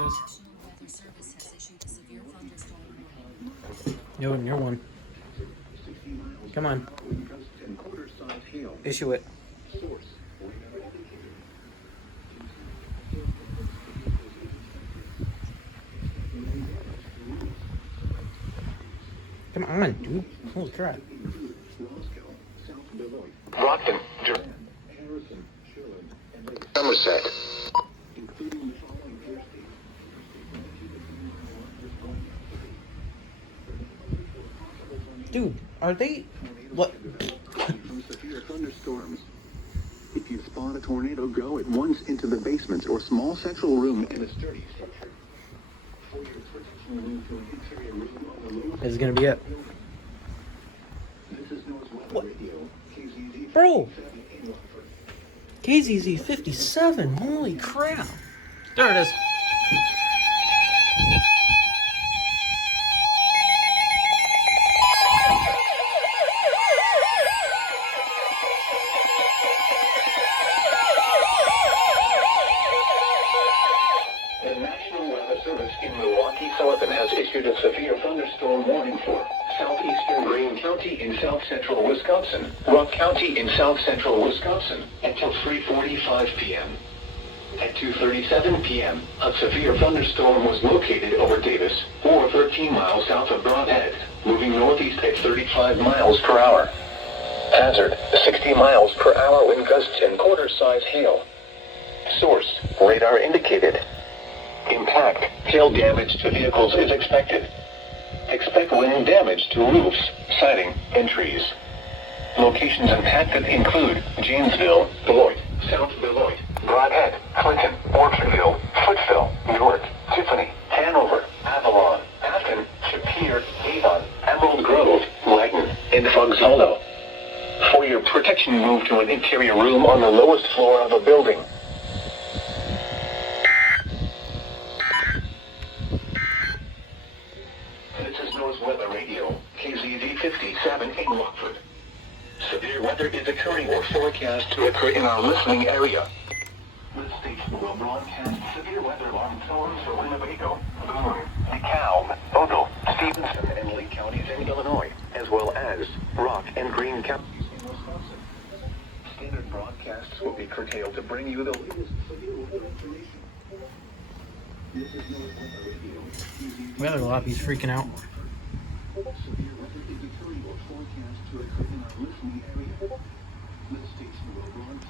it is. Yo, near one. Come on. Issue it. Come on, dude. Holy crap. Rockford, Somerset. Dude, are they... What? From severe thunderstorms. If you spot a tornado, go at once into the basements or small central room in a sturdy structure. For your protection, move to an interior room on the lower. This is gonna be it. This is Noah's weather radio. KZZ. Bro! KZZ 57, holy crap. There it is. The National Weather Service in Milwaukee, Sullivan has issued a severe thunderstorm warning for southeastern Greene County in south-central Wisconsin, Rock County in south-central Wisconsin, until 3:45 p.m. At 2:37 p.m., a severe thunderstorm was located over Davis, or 13 miles south of Brodhead, moving northeast at 35 miles per hour. Hazard, 60 miles per hour wind gusts and quarter-size hail. Source, radar indicated. Impact, hail damage to vehicles is expected. Expect wind damage to roofs, siding, and trees. Locations impacted include Janesville, Beloit, South Beloit, Brodhead, Clinton, Orchardville, Footville, Newark, Tiffany, Hanover, Avalon, Afton, Shapir, Avon, Emerald Grove, Lyden, and Fuggs Hollow. For your protection, move to an interior room on the lowest floor of a building. This is Noah's Weather Radio, KZZ 57 in Rockford. Severe weather is occurring or forecast to occur in our listening area. This station will broadcast severe weather alarm tones for Winnebago, Boone, DeKalb, Ogle, Stevenson, and Lee counties in Illinois, as well as Rock and Greene counties in Wisconsin. Standard broadcasts will be curtailed to bring you the latest severe weather information. This is Noah's Weather Radio, KZZ. Weather lobby's freaking out. Severe weather is occurring or forecast to occur in our listening area. This station will broadcast